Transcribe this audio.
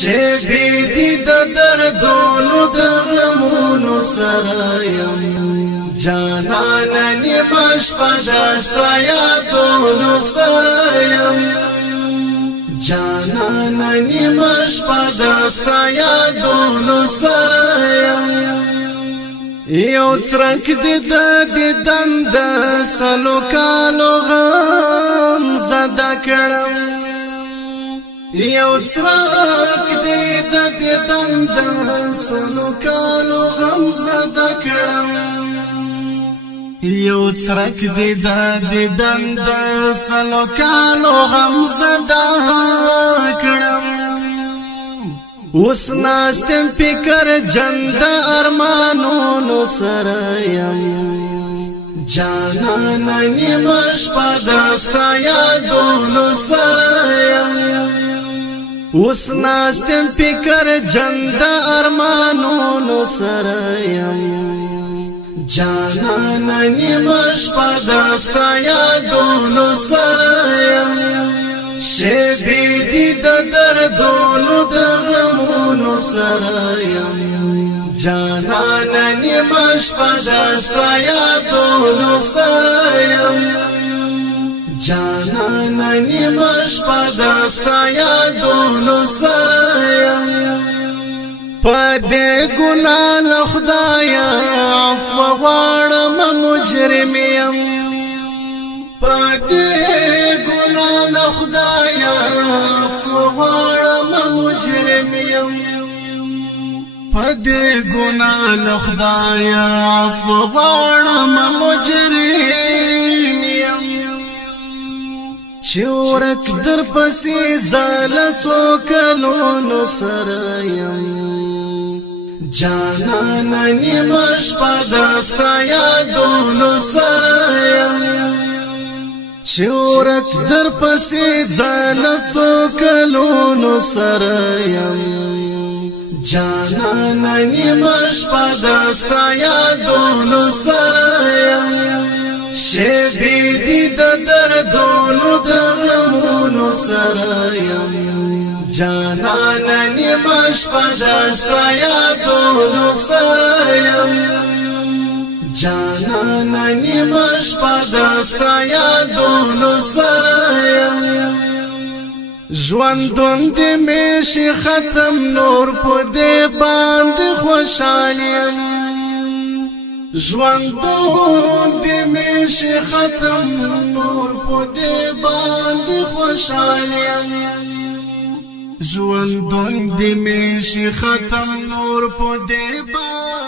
شبی دی د دردونو د غمونو سره یم جانان نیمه شپه دستا یادونو سره یم جانان نیمه شپه دستا یادونو سره یم یو څرک دی د دیدن د سلو کالو غم زده کړم یو څرک دی د دیدن د سلو کالو غم زده کړم یو څرک دی د دیدن د سلو کالو غم زده کړم اوس ناستم فکر جند ارمانونو سره یم جانان نیمه شپه دستا یادونو سره یم اوس ناستم فکر جند ارمانونو سره یم جانان نیمه شپه دستا یادونو سره یم شبی دی د دردونو د غمونو سره یم جانان نیمه شپه دستا یادونو سره یم جانان نیمه شپه دستا یادونو سره یم پدې ګناه له خدایه عفو غواړم مجرم یم پدې ګناه له خدایه عفو غواړم مجرم یم پدې ګناه له خدایه عفو غواړم مجرم یم چې ورک در پسې زاله څو کلونو سره یم جانان نیمه شپه دستا یادونو سره یم چې ورک در پسې زاله څو کلونو سره یم جانان نیمه شپه دستا یادونو سره یم شبی دی د دردونو د غمونو سره یم جانان نیمه شپه دستا یادونو سره یم جانان نیمه شپه دستا یادونو سره یم ژوندون دې مې شي ختم نور په دې باندې خوشحال یم ژوندون دې مې شي ختم نور په دې باندې خوشحال یم ژوندون دې مې شي ختم نور په دې باندې